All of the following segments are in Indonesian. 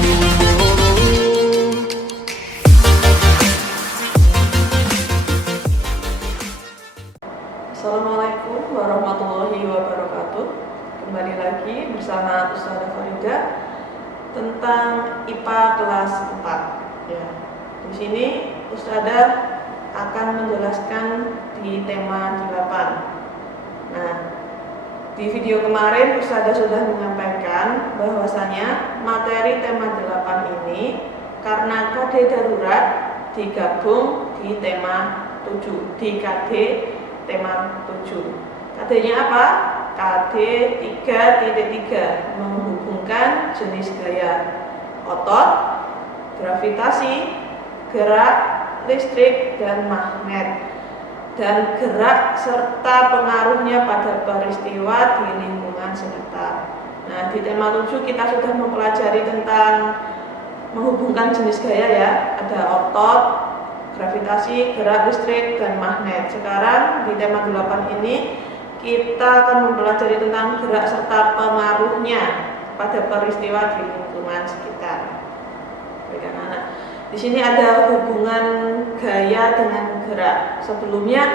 Assalamualaikum warahmatullahi wabarakatuh. Kembali lagi bersama Ustazah Farida tentang IPA kelas 4. Ya. Di sini Ustazah akan menjelaskan di tema 8. Nah, di video kemarin Ustazah sudah menyampaikan bahwasanya materi tema 8 ini karena KD darurat digabung di tema 7, di KD tema 7. KD-nya apa? KD 3.3 menghubungkan jenis gaya otot, gravitasi, gerak, listrik, dan magnet, dan gerak serta pengaruhnya pada peristiwa di lingkungan sekitar. Nah, di tema 7 kita sudah mempelajari tentang menghubungkan jenis gaya ya, ada otot, gravitasi, gerak listrik, dan magnet. Sekarang di tema 8 ini kita akan mempelajari tentang gerak serta pengaruhnya pada peristiwa di lingkungan sekitar. Baik anak-anak, di sini ada hubungan gaya dengan gerak. Sebelumnya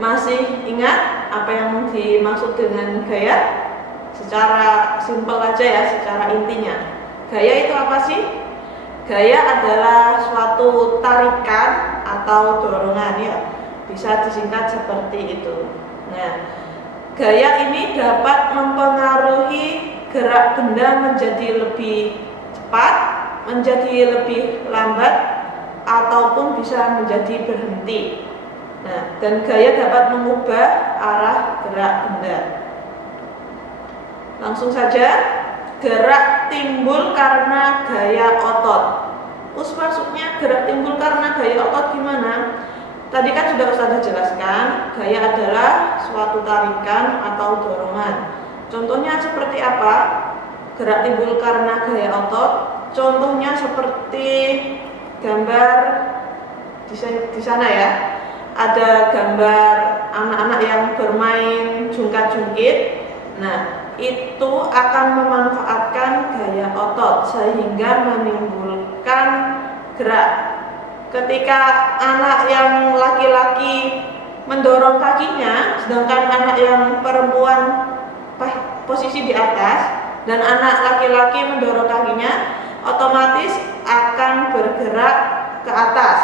masih ingat apa yang dimaksud dengan gaya? Secara simpel aja ya, secara intinya. Gaya itu apa sih? Gaya adalah suatu tarikan atau dorongan ya, bisa disingkat seperti itu. Nah, gaya ini dapat mempengaruhi gerak benda menjadi lebih cepat, menjadi lebih lambat, ataupun bisa menjadi berhenti. Nah, dan gaya dapat mengubah arah gerak benda. Langsung saja. Gerak timbul karena gaya otot. Maksudnya gerak timbul karena gaya otot gimana? Tadi kan sudah Ustazah jelaskan, gaya adalah suatu tarikan atau dorongan. Contohnya seperti apa? Gerak timbul karena gaya otot. Contohnya seperti gambar di sana ya. Ada gambar anak-anak yang bermain jungkat-jungkit. Nah, itu akan memanfaatkan gaya otot sehingga menimbulkan gerak. Ketika anak yang laki-laki mendorong kakinya, sedangkan anak yang perempuan posisi di atas, dan anak laki-laki mendorong kakinya, otomatis akan bergerak ke atas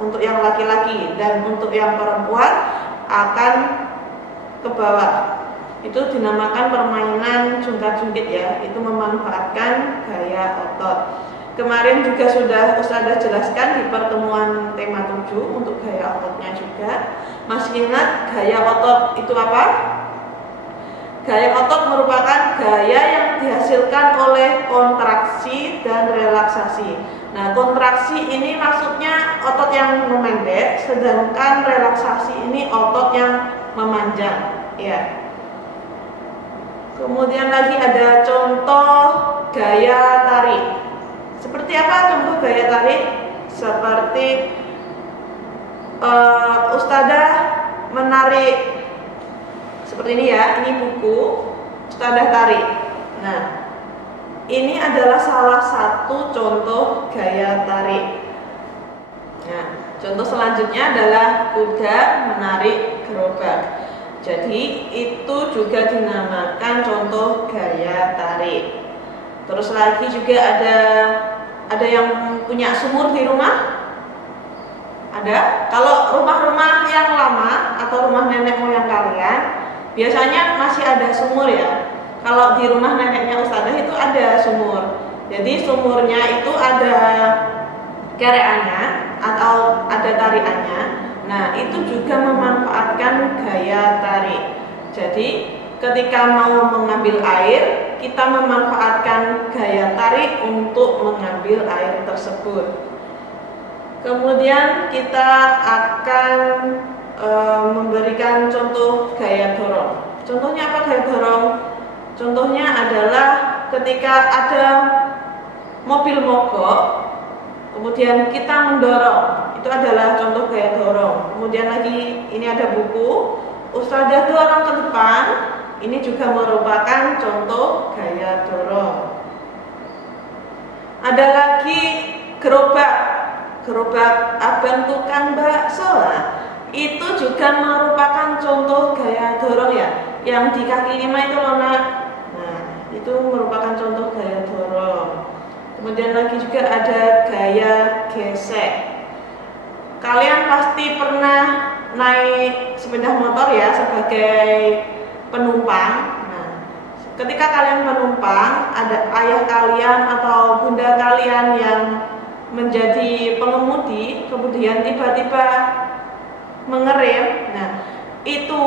untuk yang laki-laki, dan untuk yang perempuan akan ke bawah. Itu dinamakan permainan jungkat-jungkit ya, itu memanfaatkan gaya otot. Kemarin juga sudah Ustazah jelaskan di pertemuan tema 7 untuk gaya ototnya juga. Masih ingat gaya otot itu apa? Gaya otot merupakan gaya yang dihasilkan oleh kontraksi dan relaksasi. Nah, kontraksi ini maksudnya otot yang memendek, sedangkan relaksasi ini otot yang memanjang ya. Kemudian lagi ada contoh gaya tarik. Seperti apa contoh gaya tarik? Seperti Ustazah menarik seperti ini ya, ini buku Ustazah tarik. Nah, ini adalah salah satu contoh gaya tarik. Nah, contoh selanjutnya adalah kuda menarik gerobak. Jadi itu juga dinamakan contoh gaya tarik. Terus lagi juga ada yang punya sumur di rumah? Ada? Kalau rumah-rumah yang lama atau rumah nenek moyang kalian, biasanya masih ada sumur ya. Kalau di rumah neneknya Ustazah itu ada sumur. Jadi sumurnya itu ada kereannya atau ada tarikannya. Nah, itu juga memanfaatkan gaya tarik. Jadi, ketika mau mengambil air, kita memanfaatkan gaya tarik untuk mengambil air tersebut. Kemudian kita akan memberikan contoh gaya dorong. Contohnya apa gaya dorong? Contohnya adalah ketika ada mobil mogok, kemudian kita mendorong, itu adalah contoh gaya dorong. Kemudian lagi ini ada buku, Ustazah dorong ke depan, ini juga merupakan contoh gaya dorong. Ada lagi gerobak, gerobak abang tukang bakso. Itu juga merupakan contoh gaya dorong ya, yang di kaki 5 itu loh nak. Nah, itu merupakan contoh gaya dorong. Kemudian lagi juga ada gaya gesek. Kalian pasti pernah naik sepeda motor ya sebagai penumpang. Nah, ketika kalian penumpang, ada ayah kalian atau bunda kalian yang menjadi pengemudi, kemudian tiba-tiba mengerem. Nah, itu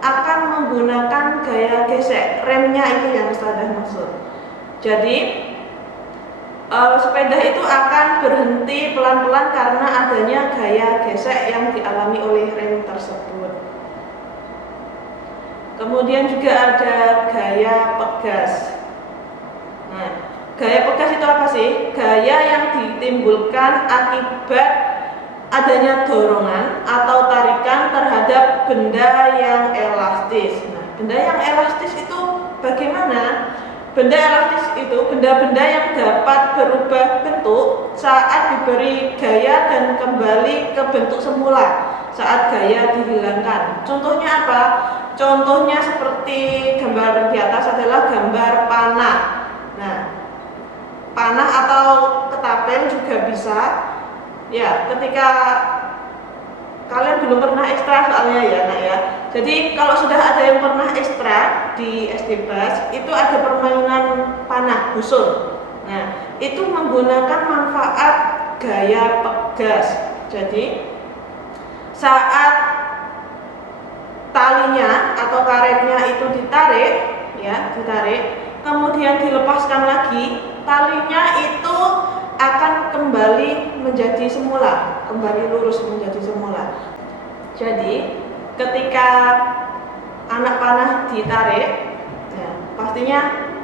akan menggunakan gaya gesek. Remnya itu yang Ustazah maksud. Jadi sepeda itu akan berhenti pelan-pelan karena adanya gaya gesek yang dialami oleh rem tersebut. Kemudian juga ada gaya pegas. Nah, gaya pegas itu apa sih? Gaya yang ditimbulkan akibat adanya dorongan atau tarikan terhadap benda yang elastis. Nah, benda yang elastis itu bagaimana? Benda elastis itu benda-benda yang dapat berubah bentuk saat diberi gaya dan kembali ke bentuk semula saat gaya dihilangkan. Contohnya apa? Contohnya seperti gambar di atas adalah gambar panah. Nah, panah atau ketapel juga bisa. Ya, ketika kalian belum pernah ekstra soalnya ya nak ya. Jadi kalau sudah ada yang pernah ekstra di SD Bas, itu ada permainan panah busur. Nah, itu menggunakan manfaat gaya pegas. Jadi saat talinya atau karetnya itu ditarik, ya, ditarik, kemudian dilepaskan lagi, talinya itu akan kembali menjadi semula, kembali lurus menjadi semula. Jadi ketika anak panah ditarik, ya, pastinya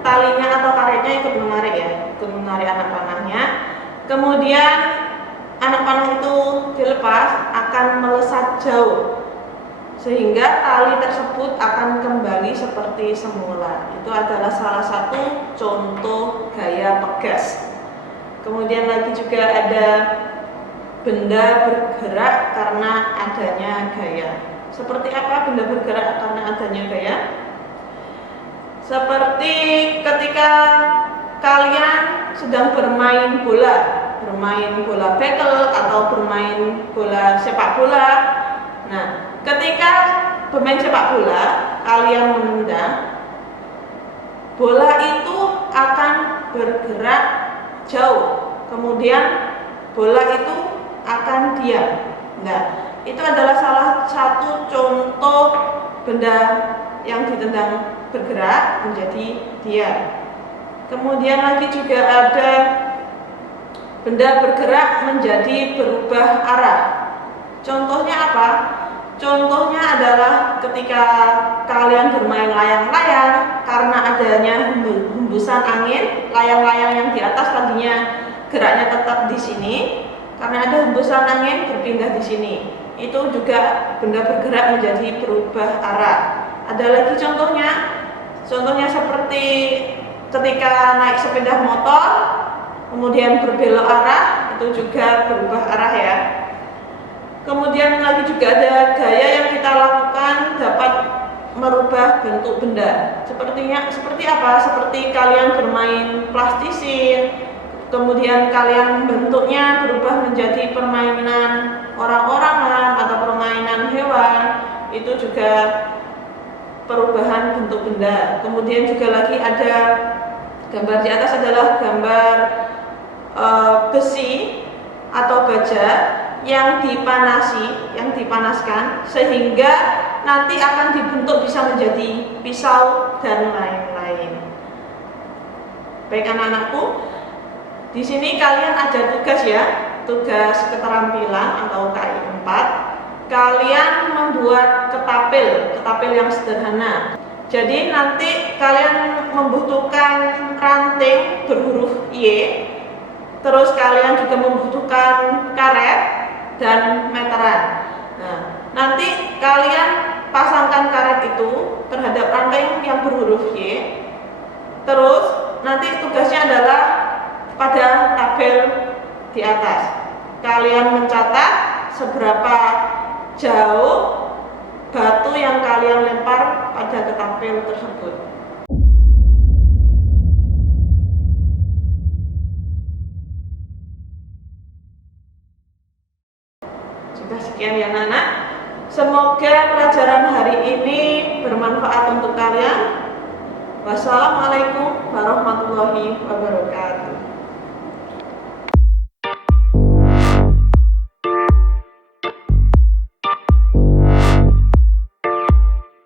talinya atau karetnya ikut menarik ya, ikut menarik anak panahnya. Kemudian anak panah itu dilepas akan melesat jauh, sehingga tali tersebut akan kembali seperti semula. Itu adalah salah satu contoh gaya pegas. Kemudian lagi juga ada benda bergerak karena adanya gaya. Seperti apa benda bergerak karena adanya gaya? Seperti ketika kalian sedang bermain bola bekel atau bermain bola sepak bola. Nah, ketika bermain sepak bola, kalian menendang, bola itu akan bergerak jauh, kemudian bola itu akan diam. Nah, itu adalah salah satu contoh benda yang ditendang bergerak menjadi diam. Kemudian lagi juga ada benda bergerak menjadi berubah arah. Contohnya apa? Contohnya adalah ketika kalian bermain layang-layang, karena adanya hembusan angin, layang-layang yang di atas tadinya geraknya tetap di sini, karena ada hembusan angin berpindah di sini. Itu juga benda bergerak menjadi berubah arah. Ada lagi contohnya seperti ketika naik sepeda motor, kemudian berbelok arah, itu juga berubah arah ya. Kemudian lagi juga ada gaya yang kita lakukan dapat merubah bentuk benda. Seperti apa? Seperti kalian bermain plastisin, kemudian kalian bentuknya berubah menjadi permainan orang-orangan atau permainan hewan. Itu juga perubahan bentuk benda. Kemudian juga lagi ada gambar di atas adalah gambar besi atau baja yang dipanaskan sehingga nanti akan dibentuk bisa menjadi pisau dan lain-lain. Baik anak-anakku, di sini kalian ada tugas ya, tugas keterampilan atau KI 4. Kalian membuat ketapel yang sederhana. Jadi nanti kalian membutuhkan ranting berhuruf Y, terus kalian juga membutuhkan karet dan meteran. Nah, nanti kalian pasangkan karet itu terhadap ranting yang berhuruf Y. Terus nanti tugasnya adalah pada di atas. Kalian mencatat seberapa jauh batu yang kalian lempar pada ketapel tersebut. Sudah sekian ya anak-anak. Semoga pelajaran hari ini bermanfaat untuk kalian. Wassalamualaikum warahmatullahi wabarakatuh.